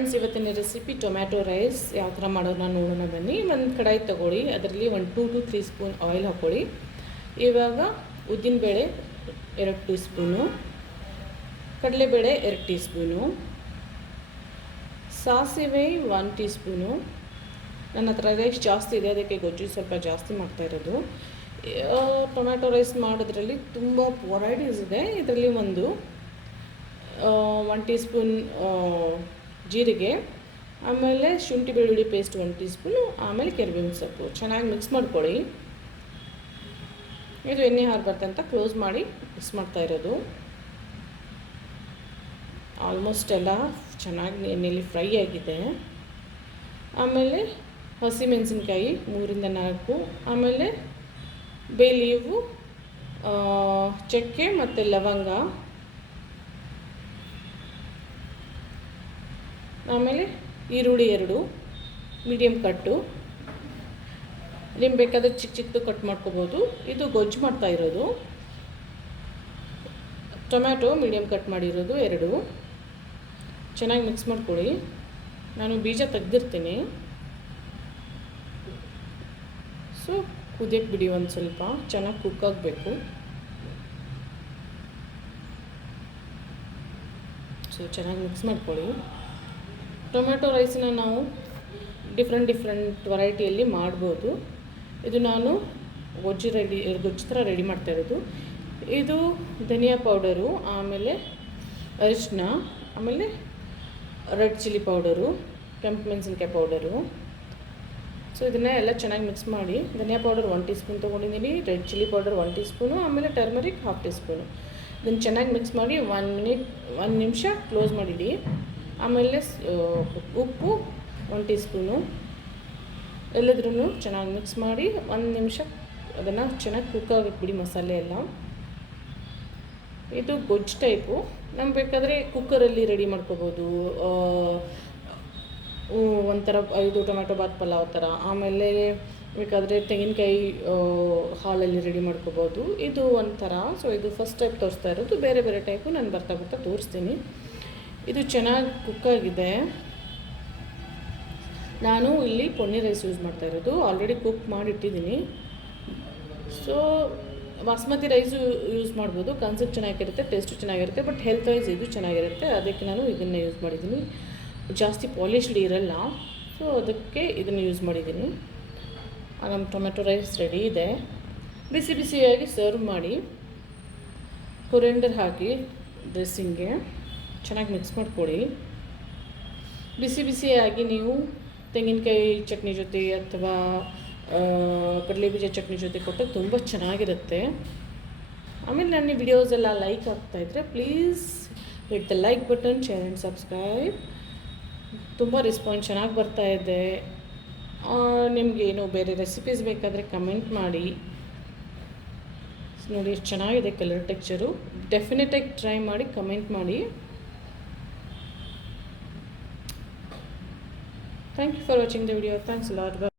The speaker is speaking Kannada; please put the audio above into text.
ಫ್ರೆಂಡ್ಸ್, ಇವತ್ತಿನ ರೆಸಿಪಿ ಟೊಮ್ಯಾಟೊ ರೈಸ್ ಯಾವ ಥರ ಮಾಡೋದನ್ನ ನೋಡೋಣ ಬನ್ನಿ. ಒಂದು ಕಡಾಯಿ ತೊಗೊಳ್ಳಿ, ಅದರಲ್ಲಿ 1 to 3 ಸ್ಪೂನ್ ಆಯಿಲ್ ಹಾಕ್ಕೊಳ್ಳಿ. ಇವಾಗ ಉದ್ದಿನಬೇಳೆ 2 ಟೀ ಸ್ಪೂನು, ಕಡಲೆಬೇಳೆ 2 ಟೀ ಸ್ಪೂನು, ಸಾಸಿವೆ 1 ಟೀ ಸ್ಪೂನು. ನನ್ನ ಹತ್ರ ರೈಸ್ ಜಾಸ್ತಿ ಇದೆ, ಅದಕ್ಕೆ ಗೊಜ್ಜು ಸ್ವಲ್ಪ ಜಾಸ್ತಿ ಮಾಡ್ತಾಯಿರೋದು. ಟೊಮ್ಯಾಟೊ ರೈಸ್ ಮಾಡೋದ್ರಲ್ಲಿ ತುಂಬ ವೆರೈಟೀಸ್ ಇದೆ. ಇದರಲ್ಲಿ ಒಂದು 1 ಟೀ ಸ್ಪೂನ್ ಜೀರಿಗೆ, ಆಮೇಲೆ ಶುಂಠಿ ಬೆಳ್ಳುಳ್ಳಿ ಪೇಸ್ಟ್ 1 ಟೀ ಸ್ಪೂನು, ಆಮೇಲೆ ಕರಿಬೇವಿನ ಸೊಪ್ಪು ಚೆನ್ನಾಗಿ ಮಿಕ್ಸ್ ಮಾಡ್ಕೊಳ್ಳಿ. ಇದು ಎಣ್ಣೆ ಹಾರಬಾರ್ದು ಅಂತ ಕ್ಲೋಸ್ ಮಾಡಿ ಮಿಕ್ಸ್ ಮಾಡ್ತಾ ಇರೋದು. ಆಲ್ಮೋಸ್ಟ್ ಎಲ್ಲ ಚೆನ್ನಾಗಿ ಎಣ್ಣೆಯಲ್ಲಿ ಫ್ರೈ ಆಗಿದೆ. ಆಮೇಲೆ ಹಸಿಮೆಣಸಿನ್ಕಾಯಿ 3 ಇಂದ 4, ಆಮೇಲೆ ಬೇ ಲೀವು, ಚಕ್ಕೆ ಮತ್ತು ಲವಂಗ, ಆಮೇಲೆ ಈರುಳ್ಳಿ 2 ಮೀಡಿಯಮ್ ಕಟ್ಟು. ನಿಮ್ಗೆ ಬೇಕಾದರೆ ಚಿಕ್ಕ ಚಿಕ್ಕದು ಕಟ್ ಮಾಡ್ಕೋಬೋದು. ಇದು ಗೊಜ್ಜು ಮಾಡ್ತಾ ಇರೋದು. ಟೊಮ್ಯಾಟೊ ಮೀಡಿಯಮ್ ಕಟ್ ಮಾಡಿರೋದು 2. ಚೆನ್ನಾಗಿ ಮಿಕ್ಸ್ ಮಾಡ್ಕೊಳ್ಳಿ. ನಾನು ಬೀಜ ತೆಗೆದಿರ್ತೀನಿ. ಸೊ ಕುದಿಯಕ್ಕೆ ಬಿಡಿ, ಒಂದು ಸ್ವಲ್ಪ ಚೆನ್ನಾಗಿ ಕುಕ್ ಆಗಬೇಕು. ಸೊ ಚೆನ್ನಾಗಿ ಮಿಕ್ಸ್ ಮಾಡ್ಕೊಳ್ಳಿ. ಟೊಮ್ಯಾಟೊ ರೈಸನ್ನ ನಾವು ಡಿಫ್ರೆಂಟ್ ವೆರೈಟಿಯಲ್ಲಿ ಮಾಡ್ಬೋದು. ಇದು ನಾನು ಗೊಜ್ಜು ಥರ ರೆಡಿ ಮಾಡ್ತಾ ಇರೋದು. ಇದು ಧನಿಯಾ ಪೌಡರು, ಆಮೇಲೆ ಅರಿಶಿನ, ಆಮೇಲೆ ರೆಡ್ ಚಿಲ್ಲಿ ಪೌಡರು, ಕೆಂಪು ಮೆಣಸಿನ್ಕಾಯಿ ಪೌಡರು. ಸೊ ಇದನ್ನೇ ಎಲ್ಲ ಚೆನ್ನಾಗಿ ಮಿಕ್ಸ್ ಮಾಡಿ. ಧನಿಯಾ ಪೌಡರ್ 1 ಟೀ ಸ್ಪೂನ್ ತೊಗೊಂಡಿದ್ದೀನಿ, red chilli powder 1 tea spoon, ಆಮೇಲೆ ಟರ್ಮರಿಕ್ 1/2 ಟೀ ಸ್ಪೂನು. ಇದನ್ನು ಚೆನ್ನಾಗಿ ಮಿಕ್ಸ್ ಮಾಡಿ 1 ನಿಮಿಷ ಕ್ಲೋಸ್ ಮಾಡಿಡಿ. ಆಮೇಲೆ ಉಪ್ಪು 1 ಟೀ ಸ್ಪೂನು, ಎಲ್ಲದ್ರೂ ಚೆನ್ನಾಗಿ ಮಿಕ್ಸ್ ಮಾಡಿ 1 ನಿಮಿಷ ಅದನ್ನು ಚೆನ್ನಾಗಿ ಕುಕ್ ಆಗಕ್ಕೆ ಬಿಡಿ, ಮಸಾಲೆ ಎಲ್ಲ. ಇದು ಗೊಜ್ಜು ಟೈಪು. ನಮ್ಗೆ ಬೇಕಾದರೆ ಕುಕ್ಕರಲ್ಲಿ ರೆಡಿ ಮಾಡ್ಕೋಬೋದು, ಒಂಥರ ಇದು ಟೊಮ್ಯಾಟೊ ಬಾತ್ ಪಲಾವ್ ಥರ. ಆಮೇಲೆ ಬೇಕಾದರೆ ತೆಂಗಿನಕಾಯಿ ಹಾಲಲ್ಲಿ ರೆಡಿ ಮಾಡ್ಕೋಬೋದು. ಇದು ಒಂಥರ. ಸೊ ಇದು ಫಸ್ಟ್ ಟೈಪ್ ತೋರಿಸ್ತಾ ಇರೋದು. ಬೇರೆ ಬೇರೆ ಟೈಪು ನಾನು ಬರ್ತಾ ತೋರಿಸ್ತೀನಿ. ಇದು ಚೆನ್ನಾಗಿ ಕುಕ್ಕಾಗಿದೆ. ನಾನು ಇಲ್ಲಿ ಪನ್ನೀರ್ ರೈಸ್ ಯೂಸ್ ಮಾಡ್ತಾ ಇರೋದು. ಆಲ್ರೆಡಿ ಕುಕ್ ಮಾಡಿಟ್ಟಿದ್ದೀನಿ. ಸೊ ಬಾಸ್ಮತಿ ರೈಸು ಯೂಸ್ ಮಾಡ್ಬೋದು. ಕಾನ್ಸೆಪ್ಟ್ ಚೆನ್ನಾಗಿರುತ್ತೆ, ಟೇಸ್ಟು ಚೆನ್ನಾಗಿರುತ್ತೆ, ಬಟ್ ಹೆಲ್ತ್ ವೈಸ್ ಇದು ಚೆನ್ನಾಗಿರುತ್ತೆ. ಅದಕ್ಕೆ ನಾನು ಇದನ್ನು ಯೂಸ್ ಮಾಡಿದ್ದೀನಿ. ಜಾಸ್ತಿ ಪಾಲಿಶ್ಡ್ ಇರಲ್ಲ, ಸೊ ಅದಕ್ಕೆ ಇದನ್ನು ಯೂಸ್ ಮಾಡಿದ್ದೀನಿ. ನಮ್ಮ ಟೊಮೆಟೊ ರೈಸ್ ರೆಡಿ ಇದೆ. ಬಿಸಿಯಾಗಿ ಸರ್ವ್ ಮಾಡಿ. ಕೊರಿಯಂಡರ್ ಹಾಕಿ ಡ್ರೆಸ್ಸಿಂಗ್ಗೆ ಚೆನ್ನಾಗಿ ಮಿಕ್ಸ್ ಮಾಡ್ಕೊಳ್ಳಿ. ಬಿಸಿಯಾಗಿ ನೀವು ತೆಂಗಿನಕಾಯಿ ಚಟ್ನಿ ಜೊತೆ ಅಥವಾ ಕಡಲೆಬೀಜ ಚಟ್ನಿ ಜೊತೆ ಕೊಟ್ಟರೆ ತುಂಬ ಚೆನ್ನಾಗಿರುತ್ತೆ. ಆಮೇಲೆ ನನ್ನ ವಿಡಿಯೋಸ್ ಎಲ್ಲ ಲೈಕ್ ಆಗ್ತಾಯಿದ್ರೆ please hit the like button, share and subscribe. ತುಂಬ ರೆಸ್ಪಾನ್ಸ್ ಚೆನ್ನಾಗಿ ಬರ್ತಾಯಿದೆ. ನಿಮಗೇನು ಬೇರೆ ರೆಸಿಪೀಸ್ ಬೇಕಾದರೆ ಕಮೆಂಟ್ ಮಾಡಿ. ನೋಡಿ ಎಷ್ಟು ಚೆನ್ನಾಗಿದೆ ಕಲರ್ ಟೆಕ್ಸ್ಚರು. ಡೆಫಿನೆಟಾಗಿ ಟ್ರೈ ಮಾಡಿ, ಕಮೆಂಟ್ ಮಾಡಿ. Thank you for watching the video. Thanks a lot. Bye.